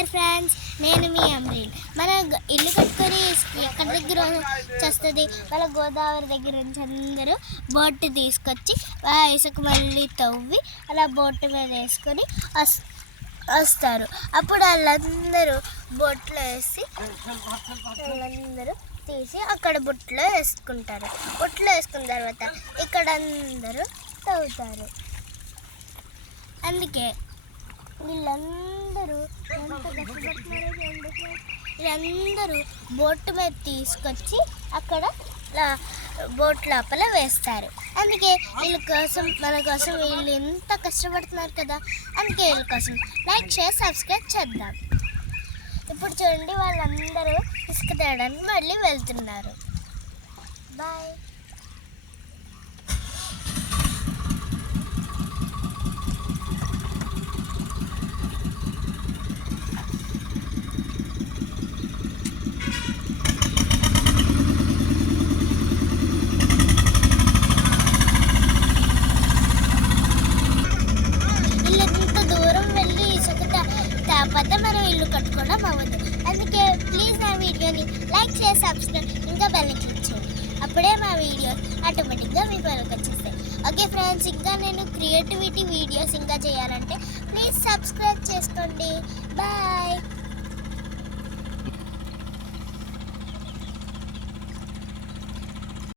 Dear friends, నేను మీ అమ్రీన్. మన ఇల్లు కట్టుకొని ఎక్కడి దగ్గర వస్తుంది, వాళ్ళ గోదావరి దగ్గర నుంచి అందరూ బోట్ తీసుకొచ్చి ఇసుక మళ్ళీ తవ్వి అలా బోట్ మీద వేసుకొని వస్తారు. అప్పుడు వాళ్ళందరూ బొట్లో వేసి వాళ్ళందరూ తీసి అక్కడ బుట్టలో వేసుకుంటారు. బుట్టలో వేసుకున్న తర్వాత ఇక్కడ అందరూ తవ్వుతారు. అందుకే వీళ్ళందరూ ఎంత కష్టపడుతున్నారు. వీళ్ళందరూ బోట్ మీద తీసుకొచ్చి అక్కడ బోట్ లోపల వేస్తారు. అందుకే వీళ్ళ కోసం, మన కోసం వీళ్ళు ఎంత కష్టపడుతున్నారు కదా. అందుకే వీళ్ళ కోసం లైక్, షేర్, సబ్స్క్రైబ్ చేద్దాం. ఇప్పుడు చూడండి, వాళ్ళందరూ ఇసుక తేయడానికి మళ్ళీ వెళ్తున్నారు. బాయ్. కాకపోతే మనం ఇల్లు కట్టుకోవడం అవ్వదు. అందుకే ప్లీజ్ నా వీడియోని లైక్ చేసి సబ్స్క్రైబ్ ఇంకా బెల్ క్లిక్ చేయండి. అప్పుడే మా వీడియోస్ ఆటోమేటిక్గా మీ బెల్కి వచ్చేస్తాయి. ఓకే ఫ్రెండ్స్, ఇంకా నేను క్రియేటివిటీ వీడియోస్ ఇంకా చేయాలంటే ప్లీజ్ సబ్స్క్రైబ్ చేసుకోండి. బాయ్.